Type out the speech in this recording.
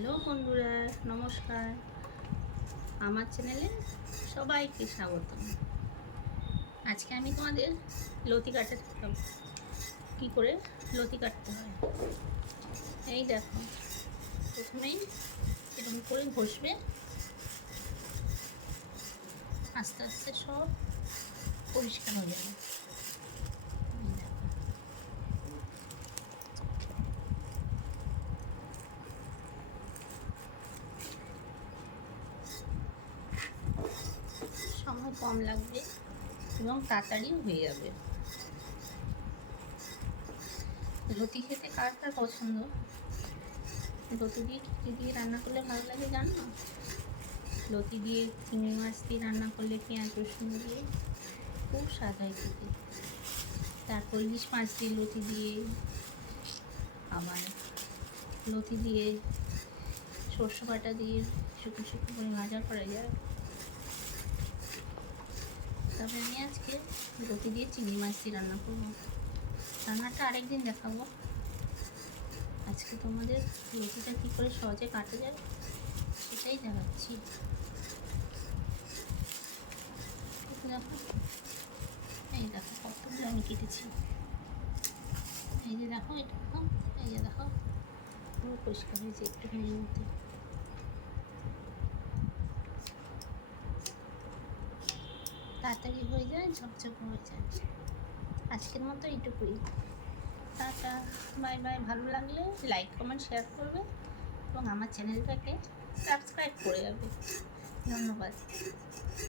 Hello বন্ধুরা, নমস্কার। আমার চ্যানেলে সবাইকে স্বাগত আজকে আমি তোমাদের লতি কাটা কী করে লতি কাটতে হয়? এই দেখো, প্রথমেই এরকম করে ঘষবে। আস্তে আস্তে সব পরিষ্কার হয়ে যাবে এই দেখো সময় কম লাগবে এবং তাড়াতাড়ি হয়ে যাবে। লতি খেতে কার কার পছন্দ? লতি দিয়ে কী দিয়ে রান্না করলে ভালো লাগে জানো? লতি দিয়ে চিংড়ি মাছ দিয়ে রান্না করলে পেঁয়াজ, রসুন দিয়ে খুব স্বাদ হয় খেতে। তারপর ইলিশ মাছ দিয়ে লতি দিয়ে আবার লতি দিয়ে সর্ষে বাটা দিয়ে শুকনো শুকনো করে ভাজা করা যায়। তবে আমি আজকে লতি দিয়ে চিংড়ি মাছ দিয়ে রান্না করব। রান্নাটা আরেকদিন দেখাবো। আজকে তোমাদের লতিটা কী করে সহজে কাটা যায় সেটাই দেখাচ্ছি। দেখো, এই দেখো কতগুলো আমি কেটেছি। এই যে দেখো, এটা এই যে দেখো, পুরো পরিষ্কার হয়েছে একটুখানির মধ্যে। তাড়াতাড়ি হয়ে যায়, ঝকঝক হয়ে যায়। আজকের মতো এইটুকুই। Tata, bye bye. ভালো লাগলে লাইক কমেন্ট শেয়ার করবে এবং আমার চ্যানেলটাকে সাবস্ক্রাইব করে যাবে। ধন্যবাদ।